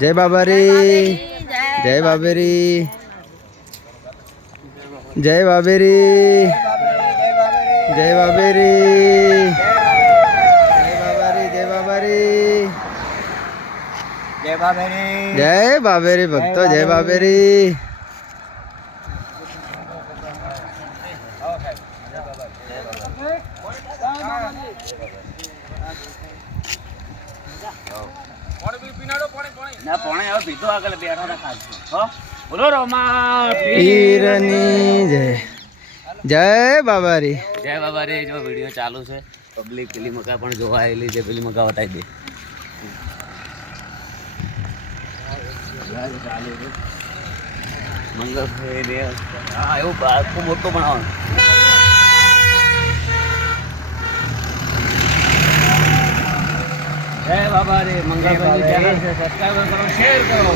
જય બાબારી, જય બાબેરી, જય બાબેરી, જય બાબેરી, જય બાબારી, જય બાબારી, જય બાબેરી ભક્તો, જય બાબેરી. ના પોણે હવે પીધો આગળ બેઠા હતા ખાસ હો બોલો રોમા પીરની જય, જય બાબારી. જય બાબા રે. જો વિડીયો ચાલુ છે, પબ્લિક પેલી મકા પણ જોવા આવેલી છે. પેલી મકા બતાવી દે મંગળ હા એવું આખું મોટું બનાવવાનું. જય બાબા રે. મંગળભાઈ ચેનલ છે, સબસ્ક્રાઇબ કરો, શેર કરો.